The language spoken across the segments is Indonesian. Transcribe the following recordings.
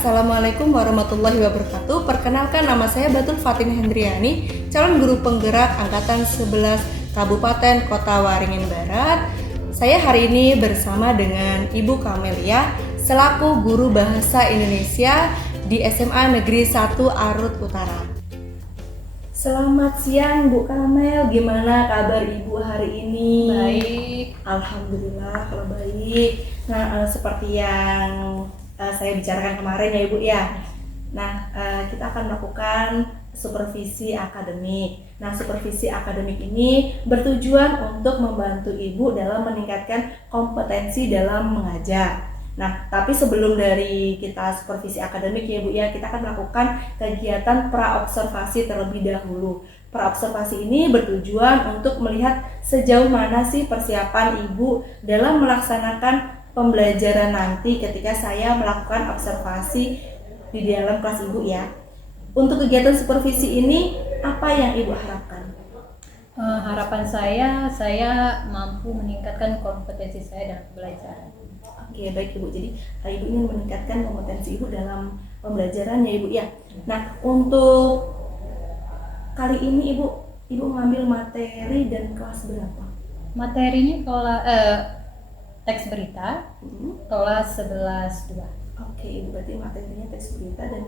Assalamualaikum warahmatullahi wabarakatuh. Perkenalkan, nama saya Batul Fatin Hendriani, calon guru penggerak Angkatan 11 Kabupaten Kota Waringin Barat. Saya hari ini bersama dengan Ibu Kamelia selaku guru bahasa Indonesia di SMA Negeri 1 Arut Utara. Selamat siang Bu Kamel, gimana kabar Ibu hari ini? Baik. Alhamdulillah kalau baik. Nah, seperti yang saya bicarakan kemarin ya Ibu ya. Nah, kita akan melakukan supervisi akademik. Nah, supervisi akademik ini bertujuan untuk membantu Ibu dalam meningkatkan kompetensi dalam mengajar. Nah, tapi sebelum dari kita supervisi akademik ya Bu ya, kita akan melakukan kegiatan praobservasi terlebih dahulu. Praobservasi ini bertujuan untuk melihat sejauh mana sih persiapan Ibu dalam melaksanakan pembelajaran nanti ketika saya melakukan observasi di dalam kelas Ibu ya. Untuk kegiatan supervisi ini, apa yang Ibu harapkan? Harapan saya mampu meningkatkan kompetensi saya dalam pembelajaran. Oke, baik Ibu. Jadi Ibu ingin meningkatkan kompetensi Ibu dalam pembelajaran ya Ibu ya. Nah, untuk kali ini Ibu mengambil materi dan kelas berapa? Materinya teks berita, kelas 11-2. Oke, Ibu, berarti materinya teks berita dan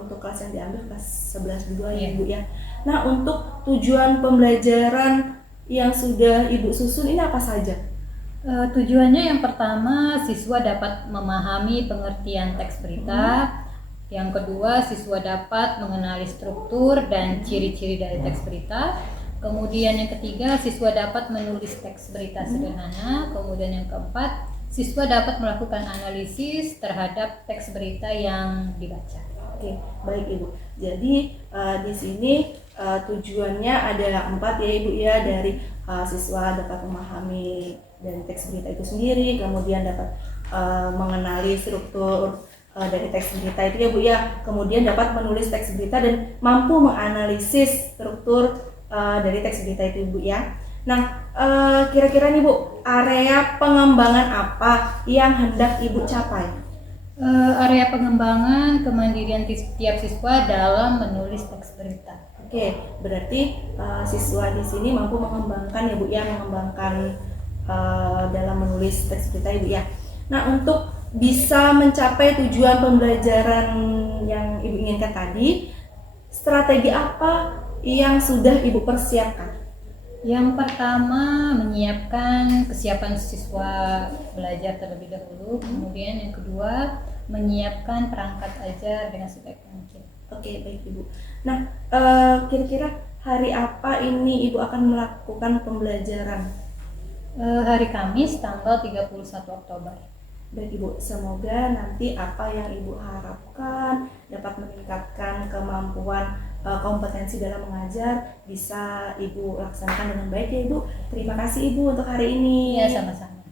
untuk kelas yang diambil kelas 11-2 ya Ibu ya. Nah, untuk tujuan pembelajaran yang sudah Ibu susun ini apa saja? Tujuannya yang pertama, siswa dapat memahami pengertian teks berita. Yang kedua, siswa dapat mengenali struktur dan ciri-ciri dari teks berita. Kemudian yang ketiga, siswa dapat menulis teks berita sederhana. Kemudian yang keempat, siswa dapat melakukan analisis terhadap teks berita yang dibaca. Oke, baik Ibu. Jadi di sini tujuannya ada 4 ya Ibu ya, dari siswa dapat memahami dari teks berita itu sendiri, kemudian dapat mengenali struktur dari teks berita itu ya Bu ya, kemudian dapat menulis teks berita dan mampu menganalisis struktur dari teks berita itu Bu ya. Nah, kira-kira nih Bu, area pengembangan apa yang hendak Ibu capai? Area pengembangan kemandirian tiap siswa dalam menulis teks berita. Oke, berarti siswa di sini mampu mengembangkan ya Bu ya, mengembangkan dalam menulis teks berita Ibu ya. Nah, untuk bisa mencapai tujuan pembelajaran yang Ibu inginkan tadi, strategi apa yang sudah Ibu persiapkan? Yang pertama, menyiapkan kesiapan siswa belajar terlebih dahulu. Kemudian yang kedua, menyiapkan perangkat ajar dengan sebaik mungkin. Oke, baik Ibu. Nah, kira-kira hari apa ini Ibu akan melakukan pembelajaran? Hari Kamis, tanggal 31 Oktober. Baik Ibu, semoga nanti apa yang Ibu harapkan dapat meningkatkan kemampuan kompetensi dalam mengajar bisa Ibu laksanakan dengan baik ya Ibu. Terima kasih Ibu untuk hari ini. Ya, sama-sama.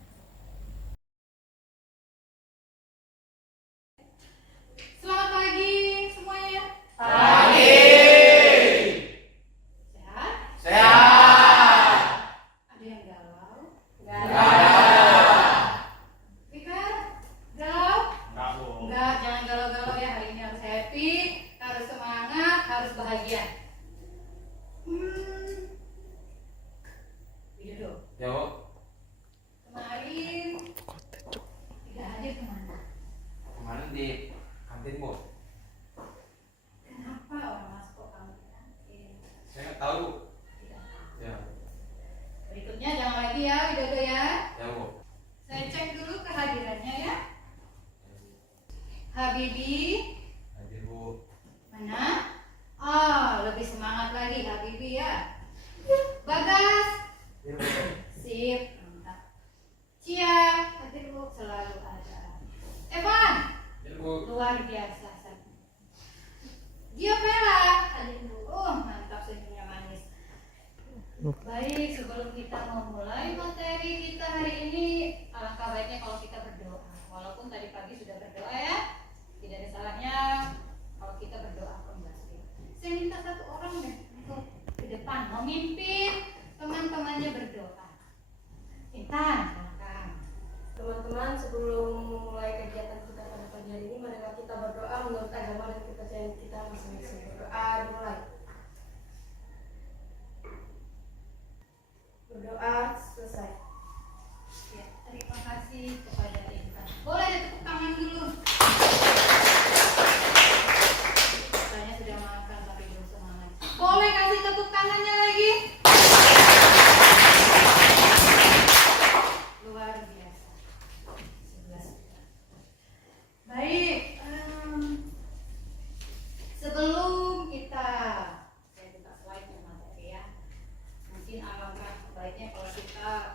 Selamat pagi semuanya. Pagi. Sehat? Sehat. Ada yang galau? Galau. Fikar? Galau? Enggak, Bu. Enggak, jangan galau-galau ya. Hari ini harus happy, harus semangat, harus bahagia. Widodo, Ya, Bu. kemarin tidak hadir kemana? Kemarin di kantin, Bu. Kenapa orang masuk kok kamu di kantin? Saya nggak tahu, Bu. Tidak tahu. Ya. Berikutnya jangan lagi ya, Widodo ya. Ya, Bu. Saya cek dulu kehadirannya ya. Habibi, Hadir, Bu. mana? Lebih semangat lagi Habibi ya. Bagas, Ya, Bu. sip, mantap. Cia, hadir Bu, selalu ada. Evan, Ya, Bu. luar biasa. Giovela, hadir Bu. Mantap senyumnya manis. Baik, sebelum kita memulai materi kita hari ini, alangkah baiknya kalau kita berdoa. Walaupun tadi pagi sudah berdoa ya, tidak ada salahnya kalau kita berdoa kembali. Saya minta satu orang deh untuk ke depan memimpin teman-temannya berdoa. Intan, silakan. Teman-teman, sebelum mulai kegiatan kita pada pagi hari ini, marilah kita berdoa kasih kepada Intan. Boleh ditepuk tangan dulu. Katanya sudah makan tapi belum semangat. Boleh kasih tepuk tangannya lagi. Luar biasa. 11. Baik. Sebelum kita saya buka slide-nya materi ya. Mungkin alangkah baiknya kalau kita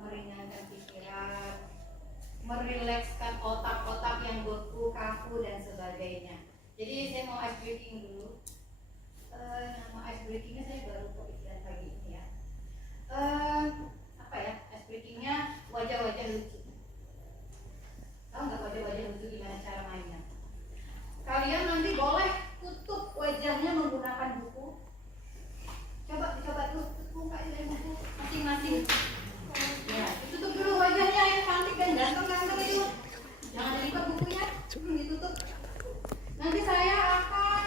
meringankan pikiran, merilekskan otak-otak yang beku, kaku dan sebagainya. Jadi saya mau ice breaking dulu. Nama ice breakingnya saya baru kepikiran pagi ini ya. Ice breakingnya wajah-wajah lucu. Tahu nggak wajah-wajah lucu gimana cara mainnya? Kalian nanti boleh tutup wajahnya menggunakan buku. Coba tutup buka dari buku masing-masing. Ya, ditutup dulu wajahnya yang cantik dan ganteng itu. Jangan dibuka bukunya, ditutup. Nanti saya akan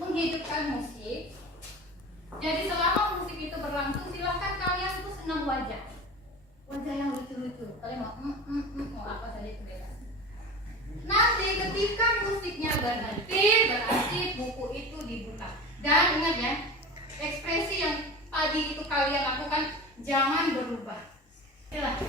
menghidupkan musik. Jadi selama musik itu berlangsung, silahkan kalian tuh senang wajah yang lucu-lucu. Kalian mau apa saja itu bebas. Nanti ketika musiknya berhenti, berarti buku itu dibuka. Dan ingat ya, ekspresi yang tadi itu kalian lakukan jangan berubah. Mulai.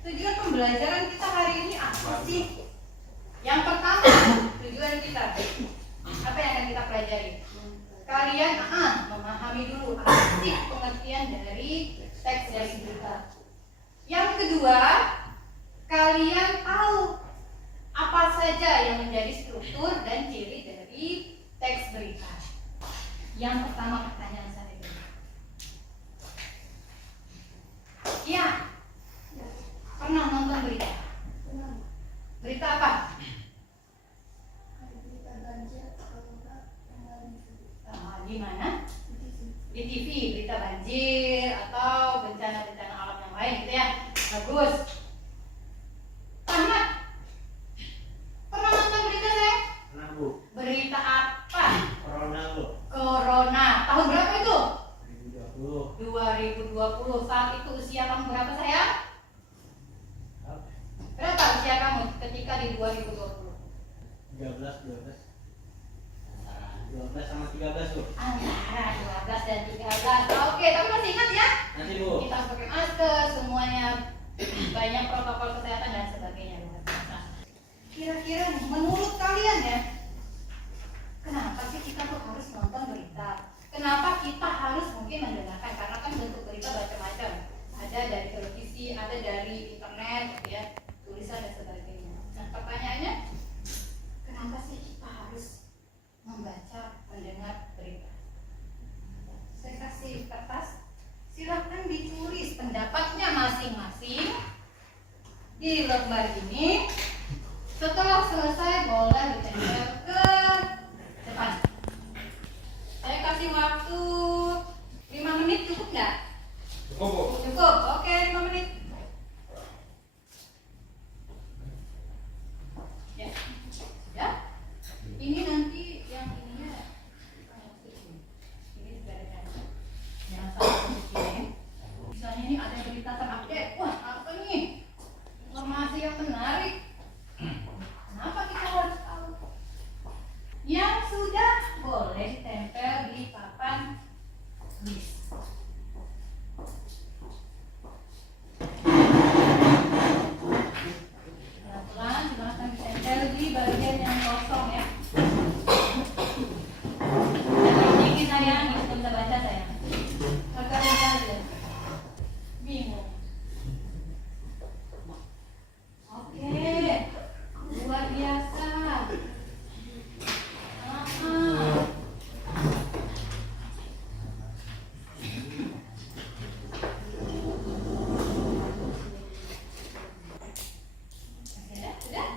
Tujuan pembelajaran kita hari ini apa sih? Yang pertama, tujuan kita apa yang akan kita pelajari? Kalian memahami dulu arti pengertian dari teks dari berita. Yang kedua, kalian tahu apa saja yang menjadi struktur dan ciri dari teks berita. Yang pertama pertanyaan saya dulu. Ya, pernah nonton berita? Berita apa? Berita banjir Di mana? Di TV, berita banjir atau bencana-bencana alam yang lain gitu ya. Bagus. Ahmad, pernah nonton berita saya? Pernah Bu. Berita apa? Corona Bu. Corona. Tahun berapa itu? 2020. 2020. Saat itu usia kamu berapa sayang? Berapa usia kamu ketika di 2020? 12 sama 13 Bu. Antara 12 dan 13. Oke, tapi masih ingat ya? Nanti Bu. Kita harus pakai masker, semuanya banyak protokol kesehatan dan sebagainya. Kira-kira menurut kalian ya, kenapa sih kita tuh harus nonton berita? Kenapa kita harus mungkin mendengarkan? Karena kan bentuk berita macam-macam. Ada dari televisi, ada dari internet, gitu ya, tulisan dan sebagainya. Nah, pertanyaannya, kenapa sih kita membaca, mendengar berita. Saya kasih kertas, silahkan ditulis pendapatnya masing-masing di lembar ini. Setelah selesai boleh ditempel ke depan. Saya kasih waktu 5 menit, cukup nggak? Cukup. Cukup, oke 5 menit. Ya, sudah. Ini nanti yang ininya ini sudah ada. Jangan salah bikin. Misalnya ini ada berita terupdate. Wah, apa nih? Informasi yang menarik. Kenapa kita harus tahu? Yang sudah boleh ditempel di papan list. Pelan-pelan silahkan ditempel di bagian yang kosong ya. Jangan dikit sayang, belum bisa baca sayang. Agak aja. Bingung. Oke, luar biasa. Sudah?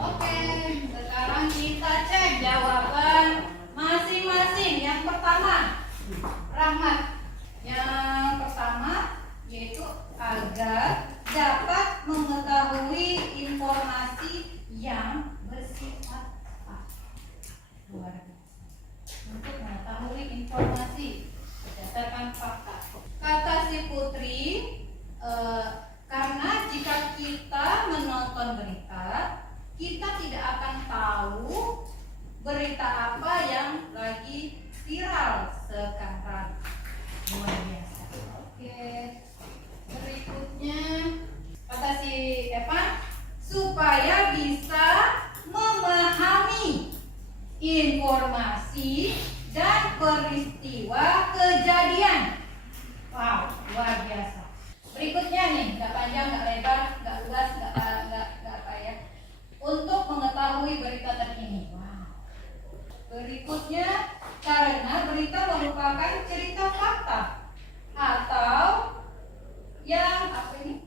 Oke, sekarang kita cek jawaban masing-masing. Yang pertama, Rahmat. Yang pertama yaitu agar dapat mengetahui informasi yang bersifat fakta. Luar biasa. Untuk mengetahui informasi berdasarkan fakta. Kata si Putri, karena jika kita menonton berita, kita tidak akan tahu berita apa yang lagi viral sekarang. Luar biasa. Oke. Berikutnya kata si Eva, supaya bisa memahami informasi dan peristiwa kejadian. Wow, luar biasa. Berikutnya nih, nggak panjang, nggak lebar, nggak luas, nggak apa ya. Untuk mengetahui berita terkini. Wow. Berikutnya, karena berita merupakan cerita fakta atau yang apa ini?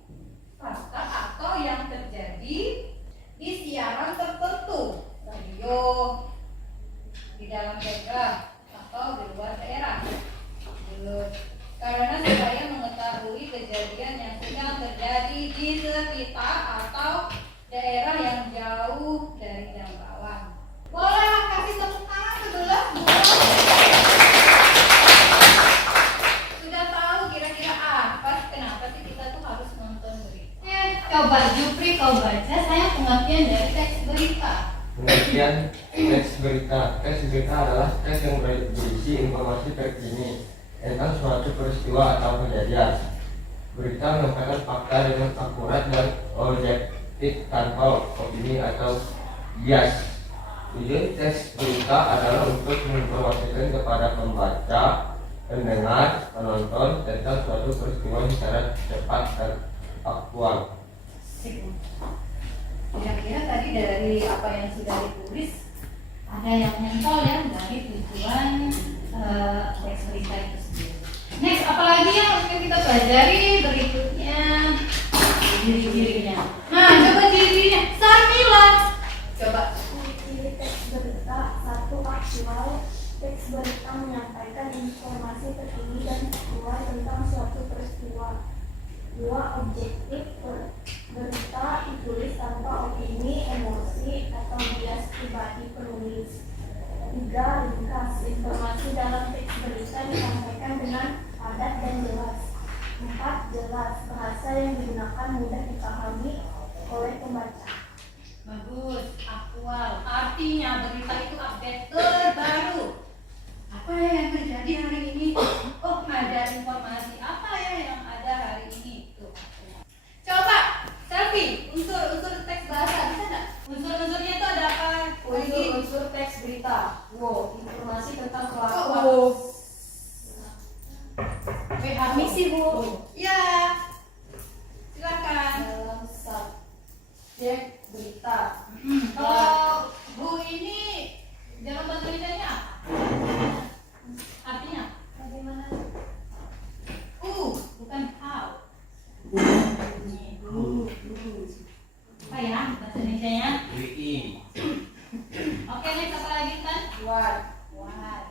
Fakta atau yang terjadi di siaran tertentu, radio, di dalam daerah atau di luar daerah. Karena supaya mengetahui kejadian yang sedang terjadi di sekitar atau daerah yang jauh dari jangkauan. Boleh kasih tepuk tangan sebelah sudah tahu kira-kira apa kenapa sih kita tuh harus nonton berita? Coba Jupri kau baca saya pengertian dari teks berita. Pengertian teks berita. Teks berita adalah teks yang berisi informasi terkini tentang suatu peristiwa atau kejadian. Berita menyampaikan fakta dengan akurat dan objektif tanpa opini atau bias. Tujuan teks berita adalah untuk menginformasikan kepada pembaca, pendengar, penonton tentang suatu peristiwa secara cepat dan aktual. Kira-kira tadi dari apa yang sudah ditulis ada yang nyentol ya dari tujuan teks berita itu sendiri. Next, apalagi yang akan kita pelajari berikutnya ciri-cirinya. Nah, coba ciri-cirinya. Sarmila, coba. Ciri teks berita. 1. Aktual. Teks berita menyampaikan informasi terkini dan aktual tentang suatu peristiwa. 2. Objektif. Berita ditulis tanpa opini, emosi, atau bias pribadi penulis. 3. Ringkas. Informasi dalam teks berita disampaikan dengan padat dan jelas. 4. Jelas. Bahasa yang digunakan mudah dipahami oleh pembaca. Bagus, aktual. Artinya berita itu update terbaru. Apa ya yang terjadi hari ini? Oh, ada informasi apa ya yang ada hari ini? Tuh. Coba, Selfie, unsur-unsur teks bahasa bisa nggak? Unsur-unsurnya itu ada apa? Unsur teks berita. Wow, informasi tentang kelakuan. Misi Bu. Ya. Silakan. Dalam subjek berita. Kalau Bu ini dalam bahasa Indonesia hewan.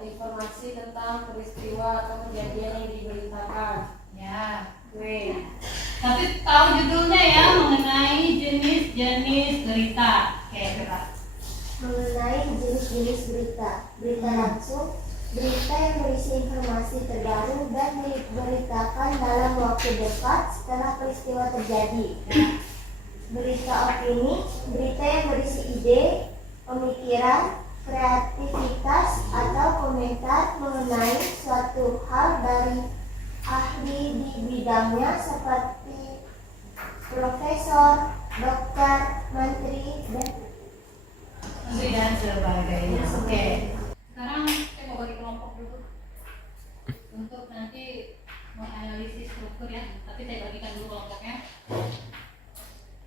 Informasi tentang peristiwa atau kejadian yang diberitakan. Ya, gue. Tapi tahu judulnya ya, mengenai jenis-jenis berita. Oke, berat. Mengenai jenis-jenis berita. Berita langsung, berita yang berisi informasi terbaru dan diberitakan dalam waktu dekat setelah peristiwa terjadi. Berita opini, berita yang berisi ide, pemikiran, kreativitas atau komentar mengenai suatu hal dari ahli di bidangnya seperti profesor, dokter, menteri, Dan sebagainya. Oke. Sekarang saya mau bagi kelompok dulu untuk nanti menganalisis struktur ya. Tapi saya bagikan dulu kelompoknya.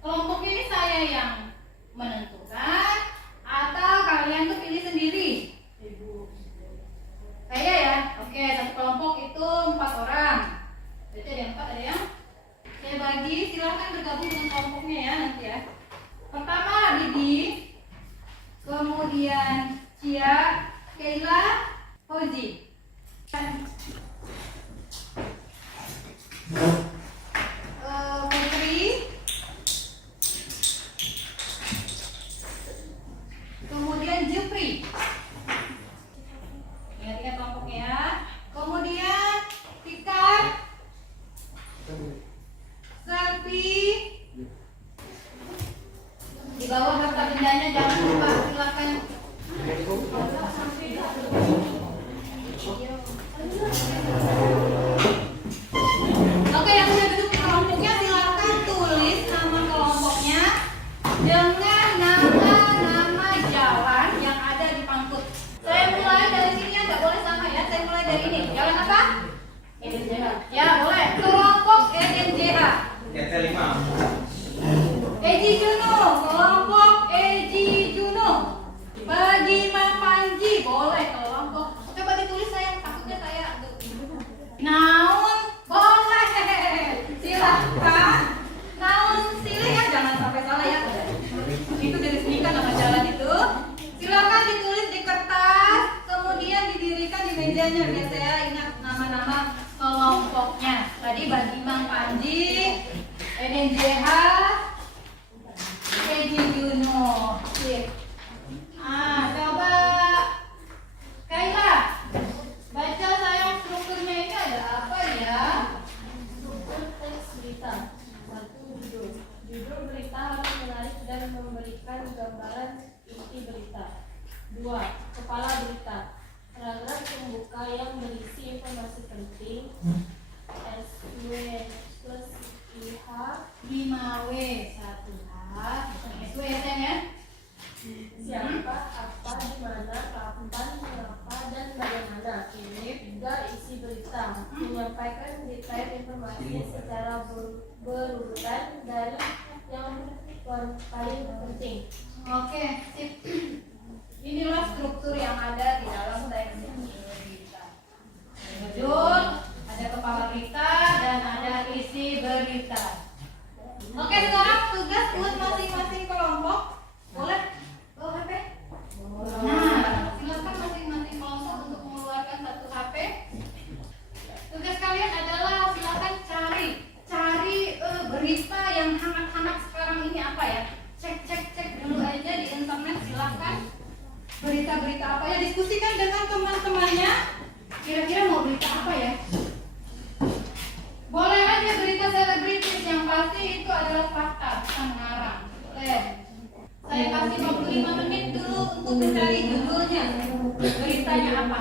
Kelompok ini saya yang menentukan atau kalian tuh pilih sendiri? Saya ya. Oke, satu kelompok itu 4 orang. Berarti ada yang 4, ada yang saya bagi. Silahkan bergabung dengan kelompoknya ya nanti ya. Pertama Didi, kemudian Cia, Keila, Hoji. Putri, kemudian Jupri. Ingat-ingat kelompoknya ya. Kemudian Tikar, Serpi. Di bawah harta bendanya jangan lupa, silakan. Oke, yang sudah duduk di kelompoknya silakan tulis nama kelompoknya dengan nama jalan yang ada di pangkut. Saya mulai dari sini ya, nggak boleh sama ya. Saya mulai dari ini. Jalan apa? EDNJH. Ya boleh. Kelompok EDNJH. RT5. Eji Juno, kelompok Eji Juno. Bagi Panji, boleh kelompok. Coba ditulis saya, takutnya saya. Naun, boleh. Silakan. Naun silih ya, jangan sampai salah ya. Itu diresmikan nama jalan itu. Silakan ditulis di kertas, kemudian didirikan di mejanya biar saya ingat nama-nama kelompoknya. Tadi bagi Panji, EDNJH, Eji Juno. Sip. Coba Kaila, baca sayang strukturnya ini ada apa ya? Struktur teks berita. 1. Judul. Judul berita harus menarik dan memberikan gambaran inti berita. 2. Kepala berita. Paragraf pembuka yang berisi informasi penting. SW plus IH 5W 1H. SW ya sayang ya? siapa, apa, di mana, kapan, mengapa, dan bagaimana. 3. Isi berita. Menyampaikan detail informasi secara berurutan dari yang paling penting. Oke, sip. Inilah struktur yang ada di dalam teks berita. Ada judul, ada kepala berita, dan ada isi berita. Oke, sekarang tugas buat masing-masing kelompok. Boleh? Bawa HP? Nah, silakan masing-masing kelompok untuk mengeluarkan satu HP. Tugas kalian adalah silakan cari berita yang hangat-hangat sekarang ini apa ya? Cek dulu aja di internet, silakan. Berita-berita apa ya? Diskusikan dengan teman-temannya. Kira-kira mau berita apa ya? Boleh aja berita selebritis, yang pasti itu adalah fakta, bukan ngarang. Boleh. Saya kasih 25 menit dulu untuk mencari judulnya. Beritanya apa?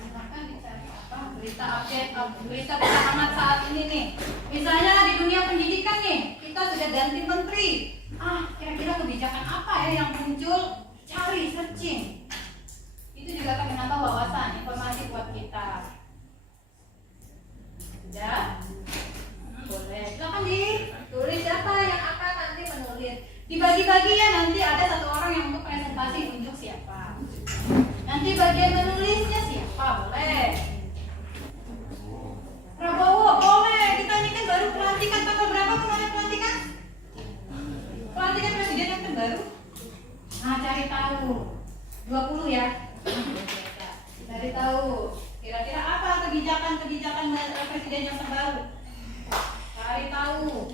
Silakan dicari apa? Berita update, berita hangat saat ini nih. Misalnya di dunia pendidikan nih, kita sudah ganti menteri. Kira-kira kebijakan apa ya yang muncul? Cari, searching. Itu juga akan menambah wawasan, informasi buat kita. Sudah? Boleh. Silakan ditulis siapa yang akan nanti menulis. Dibagi-bagi ya, nanti ada satu orang yang untuk presentasi, tunjuk siapa. Nanti bagian menulisnya siapa, boleh. silakan presiden yang terbaru. Cari tahu.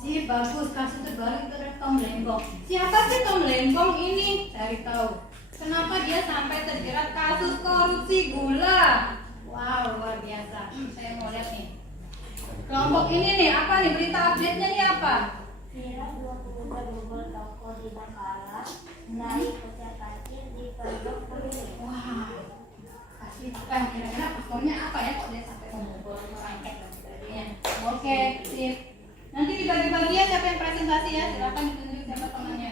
Sip, bagus. Kasus terbaru itu adalah Tom Lembong. Siapa sih Tom Lembong ini? Cari tahu. Kenapa dia sampai terjerat kasus korupsi gula? Wow, luar biasa. Saya mau lihat nih. Kelompok ini nih, apa nih berita update-nya nih apa? Viral 2 pemuda bobol toko di Bangkalan, naik konsentrasi di pondok pemilih. Wah, kasih kira-kira paspornya apa ya kok dia sampai membobol merangkak dan sebagainya. Oke, sip. Nanti dibagi-bagi ya siapa yang presentasi ya, silakan ditunjuk siapa temannya.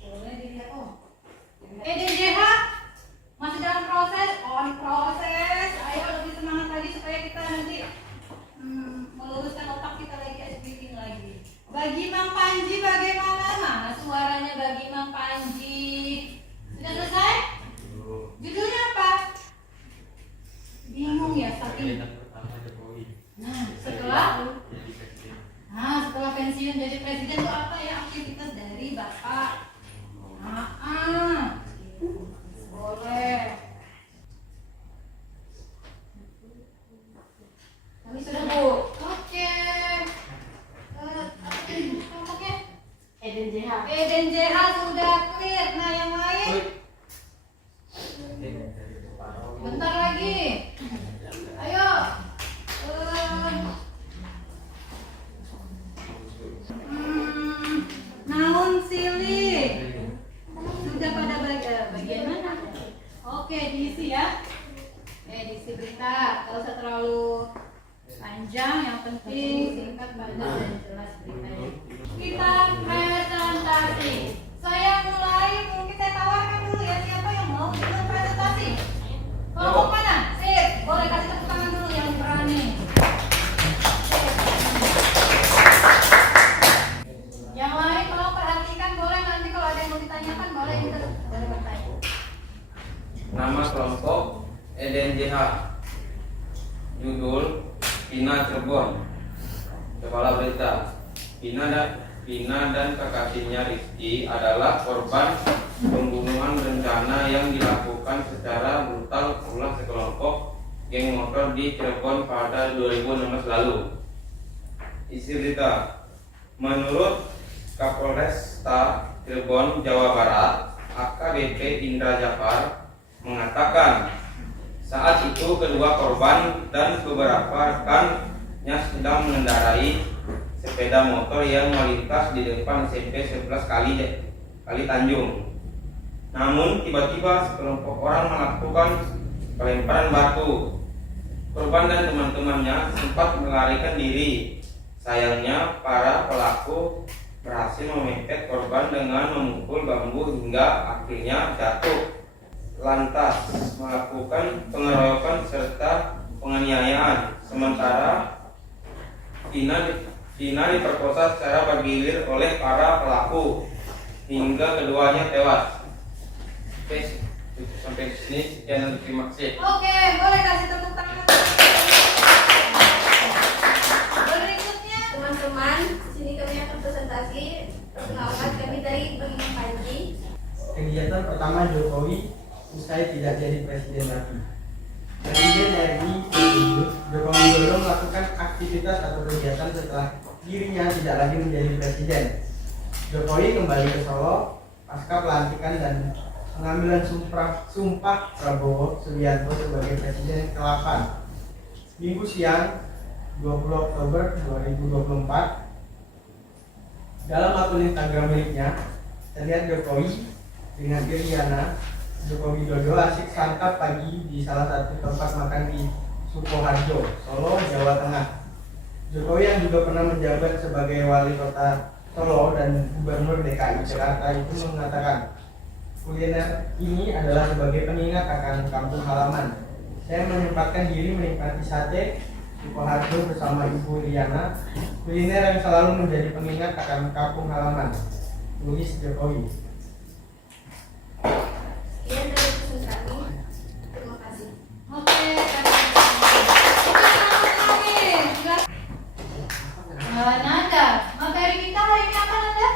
Boleh dilihat DJH masih dalam proses, on proses. Ayo lebih semangat lagi supaya kita nanti meluruskan otak kita lagi, speaking lagi. Bagi Mang Panji bagaimana? Mana suaranya bagi Mang Panji? Sudah selesai? Judulnya apa? Bingung ya saking. Setelah pensiun jadi presiden itu apa ya aktivitas dari Bapak? Boleh. Kami sudah Bu. Oke. Apa tadi kelompoknya? Eden JH. Eden JH sudah clear. Nah yang lain? Bentar lagi. Ayo. Naun silih. Sudah pada bagian mana? Oke, diisi ya. Diisi berita. Kalau usah terlalu panjang, yang penting singkat, padat dan jelas beritanya. Kita presentasi. Saya mulai, mungkin saya tawarkan dulu ya siapa yang mau ikut presentasi. Kelompok mana? Sip, boleh kasih tepuk tangan dulu yang berani. Yang lain kalau perhatikan boleh, nanti kalau ada yang mau ditanyakan boleh kita boleh bertanya. Nama kelompok Eden JH. Judul Pina Cirebon. Kepala berita. Pina dan kekasihnya Rizky adalah korban pembunuhan berencana yang dilakukan secara brutal oleh sekelompok geng motor di Cirebon pada 2016 lalu. Isi berita. Menurut Kapolresta Cirebon, Jawa Barat, AKBP Indra Jafar mengatakan saat itu kedua korban dan beberapa rekannya sedang mengendarai sepeda motor yang melintas di depan SMP 11 Kali Tanjung. Namun tiba-tiba sekelompok orang melakukan pelemparan batu. Korban dan teman-temannya sempat melarikan diri. Sayangnya para pelaku berhasil memepet korban dengan memukul bambu hingga akhirnya jatuh, lantas melakukan pengeroyokan serta penganiayaan. Sementara Tina diperkosa secara bergilir oleh para pelaku hingga keduanya tewas. Oke, sampai sini sekian dan terima kasih. Oke, boleh kasih tepuk tangan. Berikutnya Teman-teman, sini kami akan presentasi. Perkenalkan kami dari Bang Panji. Kegiatan pertama Jokowi usai tidak jadi presiden lagi. Presiden RI ke-7 Joko Widodo melakukan aktivitas atau kegiatan setelah dirinya tidak lagi menjadi presiden. Jokowi kembali ke Solo pasca pelantikan dan pengambilan sumpah Prabowo Subianto sebagai presiden ke-8. Minggu siang 20 Oktober 2024, dalam akun Instagram miliknya terlihat Jokowi dengan Iriana Joko Widodo asik santap pagi di salah satu tempat makan di Sukoharjo, Solo, Jawa Tengah. Jokowi yang juga pernah menjabat sebagai wali kota Solo dan gubernur DKI Jakarta itu mengatakan, kuliner ini adalah sebagai pengingat akan kampung halaman. Saya menyempatkan diri menikmati sate Sukoharjo bersama Ibu Iriana, kuliner yang selalu menjadi pengingat akan kampung halaman. Luis Jokowi. Sekian dari pesan kami. Terima kasih. Oke, Nanda, materi kita hari ini apa Nanda?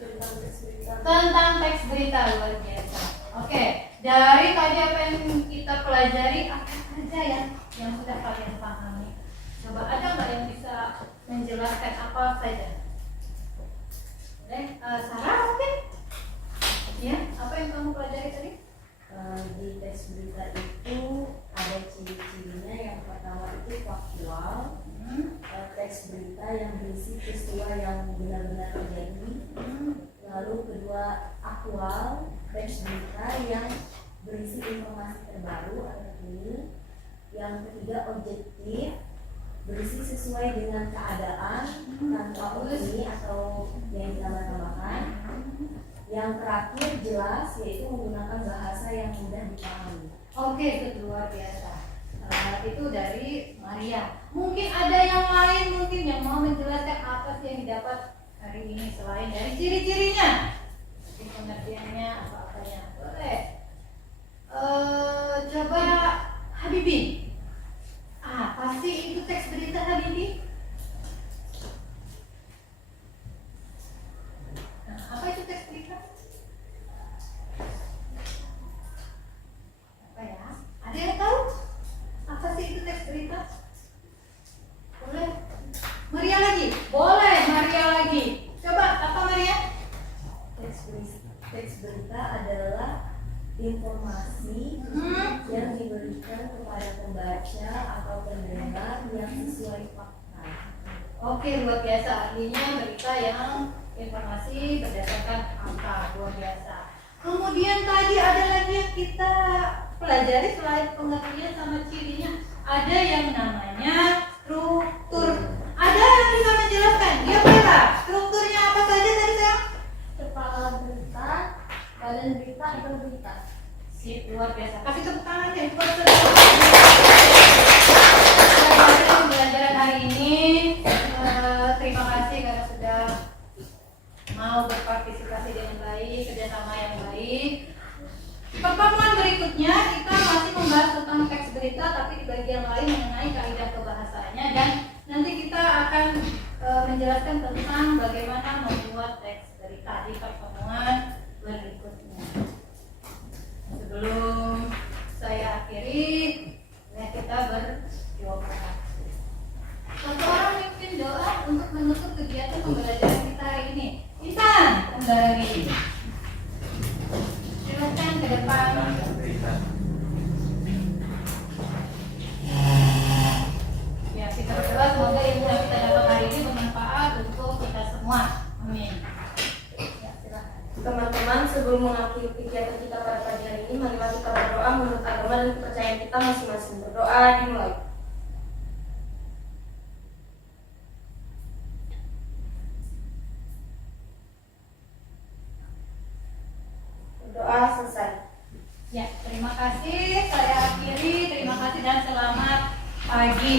Tentang teks berita. Tentang teks berita, luar biasa. Oke, dari tadi apa yang kita pelajari, apa saja yang sudah kalian pahami? Coba ada nggak yang bisa menjelaskan apa saja? Sarah mungkin? Ya, apa yang kamu pelajari tadi? Di teks berita itu ada ciri-cirinya. Yang pertama itu faktual, teks berita yang berisi peristiwa yang benar-benar terjadi. Lalu kedua, aktual, teks berita yang berisi informasi terbaru atau terkini. Yang ketiga, objektif, berisi sesuai dengan keadaan tanpa opini atau yang ditambah-tambahkan. Yang terakhir, jelas, yaitu menggunakan bahasa yang mudah dipahami. Oke, itu luar biasa. Itu dari Maria. Mungkin ada yang lain mungkin yang mau menjelaskan apa sih yang didapat hari ini selain dari ciri-cirinya, mungkin pengertiannya apa-apanya. Boleh. Coba Habibi. Pasti itu teks berita Habibi. Nah, apa itu teks berita? Apa ya? Ada yang tahu? Apa sih itu teks berita? Boleh? Maria lagi? Boleh, Maria lagi. Coba, apa Maria? Teks berita adalah informasi yang diberikan kepada pembaca atau pendengar yang sesuai fakta. Oke, luar biasa. Artinya berita yang informasi berdasarkan angka, luar biasa. Kemudian tadi ada lagi yang kita pelajari selain pengertian sama cirinya, ada yang namanya struktur. Ada yang bisa menjelaskan? Dia Bella. Strukturnya apa saja tadi sayang? Kepala berita, badan berita, atau berita. Sip, luar biasa. Kasih tepuk tangan deh buat pembelajaran hari ini. Terima kasih karena sudah mau berpartisipasi dengan baik, kerjasama yang baik. Pertemuan berikutnya kita masih membahas tentang teks berita, tapi di bagian lain mengenai kaidah kebahasaannya, dan nanti kita akan menjelaskan tentang bagaimana membuat teks berita di pertemuan berikutnya. Sebelum saya akhiri, ya kita berdoa. Satu orang mimpin doa untuk menutup kegiatan pembelajaran kita hari ini. Intan, kembali. Silakan ke depan. Ya, kita berdoa semoga ilmu yang kita dapat hari ini bermanfaat untuk kita semua. Amin. Ya, silakan. Teman-teman, sebelum mengakhiri kegiatan kita pada pagi hari ini, marilah kita berdoa menurut agama dan kepercayaan kita masing-masing. Berdoa dimulai. Berdoa selesai. Ya, terima kasih. Saya akhiri. Terima kasih dan selamat pagi.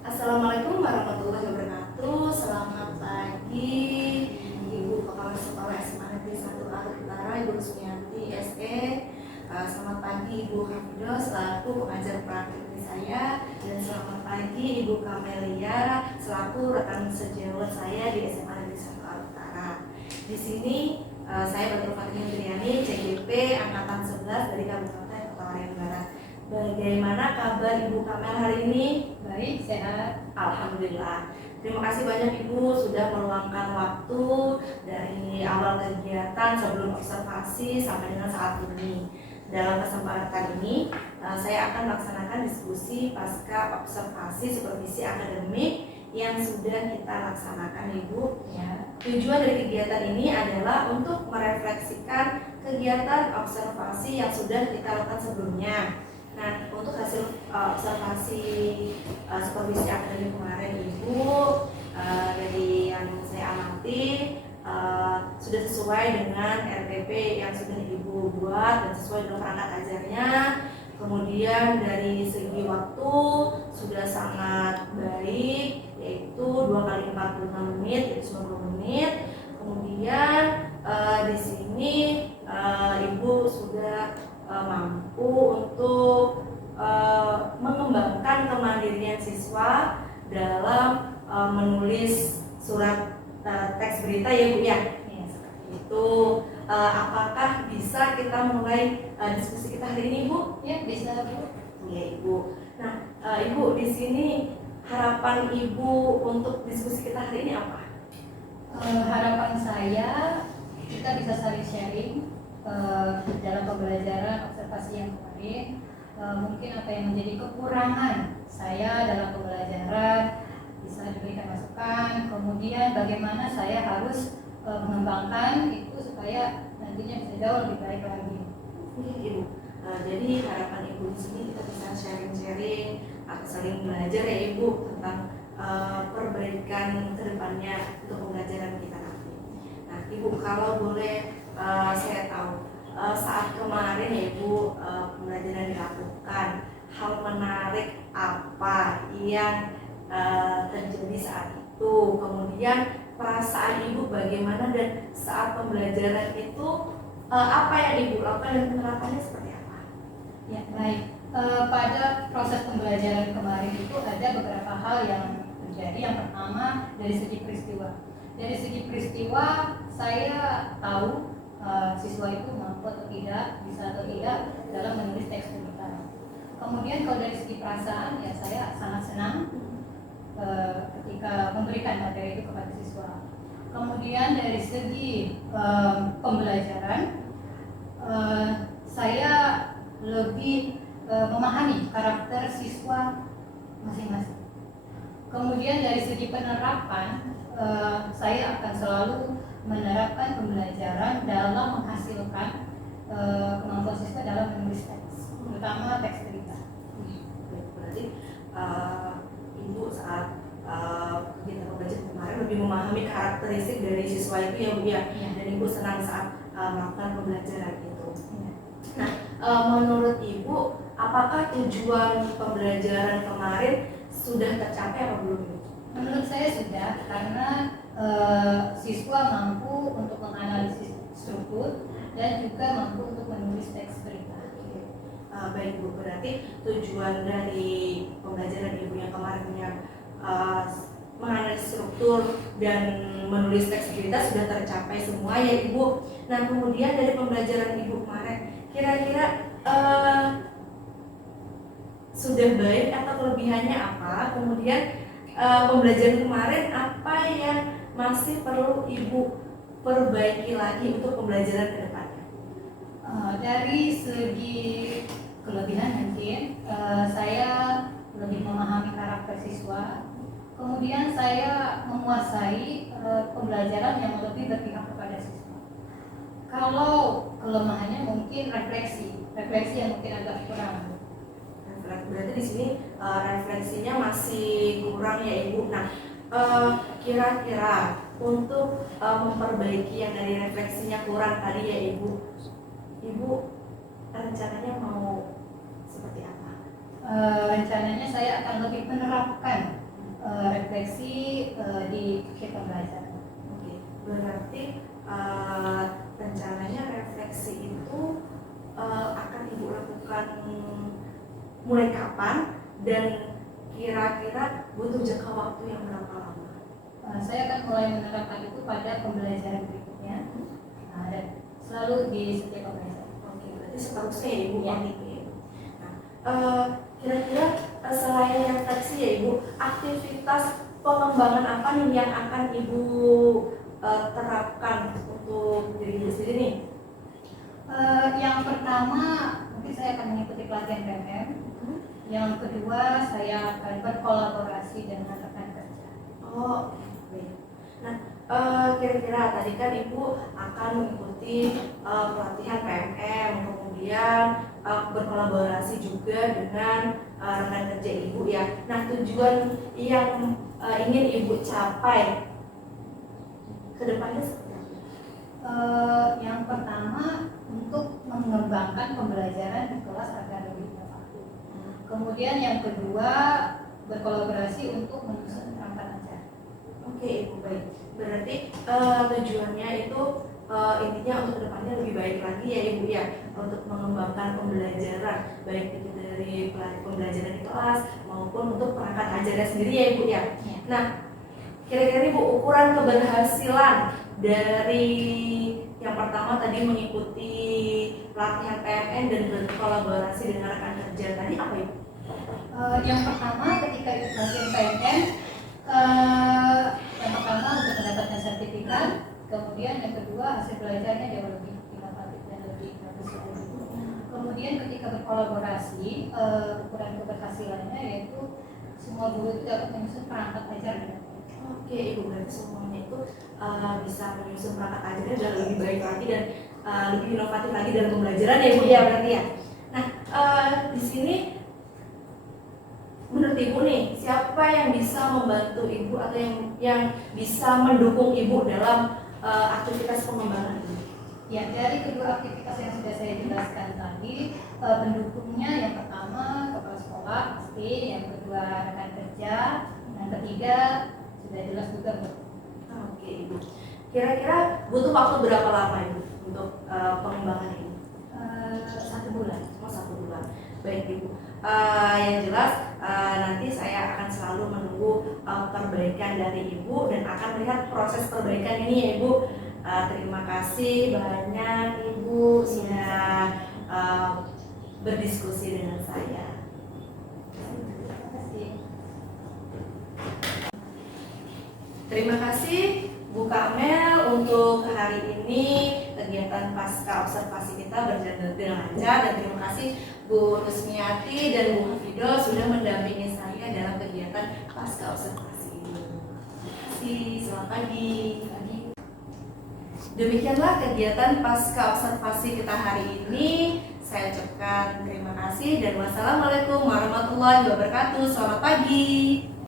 Assalamualaikum warahmatullahi wabarakatuh. Selamat pagi Ibu Kepala Sekolah SMA Negeri 1 Arut Utara, Ibu Sumiati SE. Selamat pagi Ibu Hafidah selaku pengajar praktik saya, dan selamat pagi Ibu Kamelia selaku rekan sejawat saya di SMA Negeri 1 Arut Utara. Di sini saya Batul Fatimah Indriani, CGP angkatan 11 dari Kabupaten Kota Riau Barat. Bagaimana kabar Ibu Kamel hari ini? Baik, sehat. Alhamdulillah. Terima kasih banyak Ibu sudah meluangkan waktu dari awal kegiatan sebelum observasi sampai dengan saat ini. Dalam kesempatan ini, saya akan melaksanakan diskusi pasca observasi supervisi akademik yang sudah kita laksanakan Ibu. Ya. Tujuan dari kegiatan ini adalah untuk merefleksikan kegiatan observasi yang sudah kita lakukan sebelumnya. Nah, untuk hasil observasi supervisi akademik kemarin Ibu, dari yang saya amati, sudah sesuai dengan RPP yang sudah Ibu buat dan sesuai dengan perangkat ajarnya. Kemudian dari segi waktu sudah sangat baik, yaitu 2 kali 45 menit, yaitu 90 menit. Kemudian di sini Ibu sudah mampu untuk mengembangkan kemandirian siswa dalam menulis surat teks berita ya Bu ya. Ya. Seperti itu. Apakah bisa kita mulai diskusi kita hari ini Bu? Ya, bisa Bu. Ya Ibu. Nah Ibu, di sini harapan Ibu untuk diskusi kita hari ini apa? Harapan saya kita bisa saling sharing dalam pembelajaran observasi yang kemarin. Mungkin apa yang menjadi kekurangan saya dalam pembelajaran bisa diberikan masukan. Kemudian bagaimana saya harus mengembangkan itu supaya nantinya bisa jauh lebih baik lagi. Iya Ibu. Jadi harapan Ibu di sini kita bisa sharing-sharing atau saling belajar ya Ibu tentang perbaikan kedepannya untuk pembelajaran kita nanti. Nah Ibu, kalau boleh saya tahu saat kemarin ya Ibu pembelajaran dilakukan, hal menarik apa yang terjadi saat itu, kemudian perasaan Ibu bagaimana, dan saat pembelajaran itu apa yang Ibu lakukan dan penerapannya seperti apa? Ya, baik. Pada proses pembelajaran kemarin itu ada beberapa hal yang terjadi. Yang pertama dari segi peristiwa. Dari segi peristiwa saya tahu siswa itu mampu atau tidak, bisa atau tidak dalam menulis teks berita. Kemudian kalau dari segi perasaan ya saya sangat senang ketika memberikan materi itu kepada siswa. Kemudian dari segi pembelajaran saya lebih memahami karakter siswa masing-masing. Kemudian dari segi penerapan saya akan selalu menerapkan pembelajaran dalam menghasilkan kemampuan siswa dalam menulis teks, terutama teks berita. Berarti Ibu saat kegiatan pembelajaran kemarin lebih memahami karakteristik dari siswa itu ya Bu ya, dan Ibu senang saat melakukan pembelajaran itu. Nah, menurut Ibu, apakah tujuan pembelajaran kemarin sudah tercapai atau belum? Menurut saya sudah, karena siswa mampu untuk menganalisis struktur dan juga mampu untuk menulis teks berita. Baik Bu, berarti tujuan dari pembelajaran Ibu yang kemarin yang menganalisis struktur dan menulis teks berita sudah tercapai semua ya Ibu. Nah kemudian dari pembelajaran Ibu kemarin, kira-kira sudah baik atau kelebihannya apa? Kemudian pembelajaran kemarin apa yang masih perlu Ibu perbaiki lagi untuk pembelajaran ke depannya? Dari segi kelebihan mungkin saya lebih memahami karakter siswa. Kemudian saya menguasai pembelajaran yang lebih berpihak kepada siswa. Kalau kelemahannya mungkin refleksi yang mungkin agak kurang. Berarti di sini refleksinya masih kurang ya Ibu. Nah, kira-kira untuk memperbaiki yang dari refleksinya kurang tadi ya Ibu rencananya mau seperti apa? Rencananya saya akan lebih menerapkan refleksi di kegiatan pembelajaran. Oke, berarti rencananya refleksi itu akan Ibu lakukan mulai kapan dan kira-kira butuh jangka waktu yang berapa lama? Saya akan mulai menerapkan itu pada pembelajaran berikutnya, dan selalu di setiap pembelajaran. Oke, berarti seterusnya ya Ibu Ya. Nah, kira-kira selain refleksi ya Ibu, aktivitas pengembangan apa nih yang akan Ibu terapkan untuk diri Ibu sendiri nih? Yang pertama mungkin saya akan mengikuti pelatihan PMM. Yang kedua saya akan berkolaborasi dengan rekan kerja. Oh, baik. Nah, kira-kira tadi kan Ibu akan mengikuti pelatihan PMM, kemudian berkolaborasi juga dengan rekan kerja Ibu ya. Nah, tujuan yang ingin Ibu capai ke depannya seperti apa? Kemudian yang kedua, berkolaborasi untuk menyusun perangkat acara. Oke Ibu, baik. Berarti tujuannya itu intinya untuk kedepannya lebih baik lagi ya Ibu ya, untuk mengembangkan pembelajaran baik itu dari pembelajaran di kelas maupun untuk perangkat ajarnya sendiri ya Ibu ya. Ya. Nah, kira-kira Ibu ukuran keberhasilan dari yang pertama tadi mengikuti pelatihan PMN dan berkolaborasi dengan rekan kerja tadi apa Ibu? Yang pertama ketika ikut pelatihan PMN, yang pertama untuk mendapatkan sertifikat, kemudian yang kedua hasil belajarnya jauh lebih inovatif dan lebih profesional. Kemudian ketika berkolaborasi, ukuran keberhasilannya yaitu semua guru itu dapat menyusun perangkat ajar. Oke Ibu, berarti semuanya itu bisa menyusun perangkat ajarnya dan lebih baik lagi dan lebih inovatif lagi dalam pembelajaran ya Ibu ya berarti ya. Nah, di sini menurut Ibu nih, siapa yang bisa membantu Ibu atau yang bisa mendukung Ibu dalam aktivitas pengembangan ini? Ya, dari kedua aktivitas yang sudah saya jelaskan tadi, pendukungnya yang pertama kepala sekolah pasti, yang kedua rekan kerja, yang ketiga sudah jelas juga Bu. Oke Ibu, kira-kira butuh waktu berapa lama Ibu untuk pengembangan ini? 1 bulan. Oh, 1 bulan. Baik Ibu. Yang jelas nanti saya akan selalu menunggu perbaikan dari Ibu dan akan melihat proses perbaikan ini ya Ibu. Terima kasih banyak Ibu sudah berdiskusi dengan saya. Terima kasih. Terima kasih Bu Kamel untuk hari ini kegiatan pasca observasi kita berjalan dengan lancar, dan terima kasih Bu Rusmiati dan Bu Hafido sudah mendampingi saya dalam kegiatan pasca observasi ini. Terima kasih, selamat pagi. Demikianlah kegiatan pasca observasi kita hari ini. Saya ucapkan terima kasih dan wassalamualaikum warahmatullahi wabarakatuh. Selamat pagi.